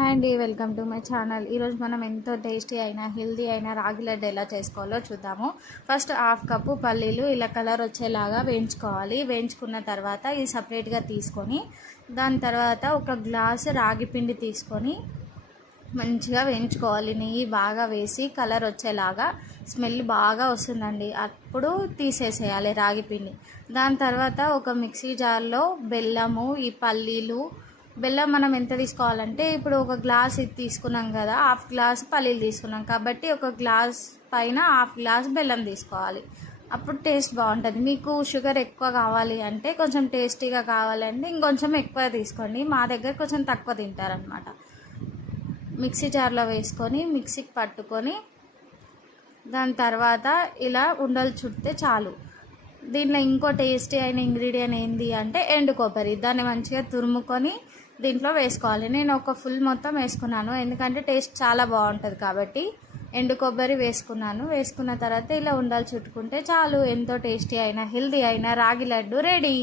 Hi అండి, welcome to my channel. ఈరోజు మనం ఎంతో టేస్టీ అయినా హెల్దీ అయినా రాగి లడ్డు ఎలా చేసుకోవాలో చూద్దాము. ఫస్ట్ హాఫ్ కప్పు పల్లీలు ఇలా కలర్ వచ్చేలాగా వేయించుకోవాలి. వేయించుకున్న తర్వాత ఇది సపరేట్గా తీసుకొని దాని తర్వాత ఒక గ్లాసు రాగి పిండి తీసుకొని మంచిగా వేయించుకోవాలి. నెయ్యి బాగా వేసి కలర్ వచ్చేలాగా స్మెల్ బాగా వస్తుందండి. అప్పుడు తీసేసేయాలి రాగి పిండి. దాని తర్వాత ఒక మిక్సీ జార్లో బెల్లము, ఈ పల్లీలు, బెల్లం మనం ఎంత తీసుకోవాలంటే ఇప్పుడు ఒక గ్లాస్ ఇది తీసుకున్నాం కదా, హాఫ్ గ్లాస్ పల్లీలు తీసుకున్నాం కాబట్టి ఒక గ్లాస్ పైన హాఫ్ గ్లాస్ బెల్లం తీసుకోవాలి. అప్పుడు టేస్ట్ బాగుంటుంది. మీకు షుగర్ ఎక్కువ కావాలి అంటే, కొంచెం టేస్టీగా కావాలంటే ఇంకొంచెం ఎక్కువ తీసుకోండి. మా దగ్గర కొంచెం తక్కువ తింటారనమాట. మిక్సీ జార్లో వేసుకొని మిక్సీకి పట్టుకొని దాని తర్వాత ఇలా ఉండలు చుడితే చాలు. దీంట్లో ఇంకో టేస్టీ అయిన ఇంగ్రీడియంట్ ఏంటి అంటే ఎండు కొబ్బరి. దాన్ని మంచిగా తురుముకొని దీంట్లో వేసుకోవాలి. నేను ఒక ఫుల్ మొత్తం వేసుకున్నాను, ఎందుకంటే టేస్ట్ చాలా బాగుంటుంది కాబట్టి. ఎండు కొబ్బరి వేసుకున్నాను. వేసుకున్న తర్వాత ఇలా ఉండలు చుట్టుకుంటే చాలు. ఎంతో టేస్టీ అయిన హెల్దీ అయిన రాగి లడ్డు రెడీ.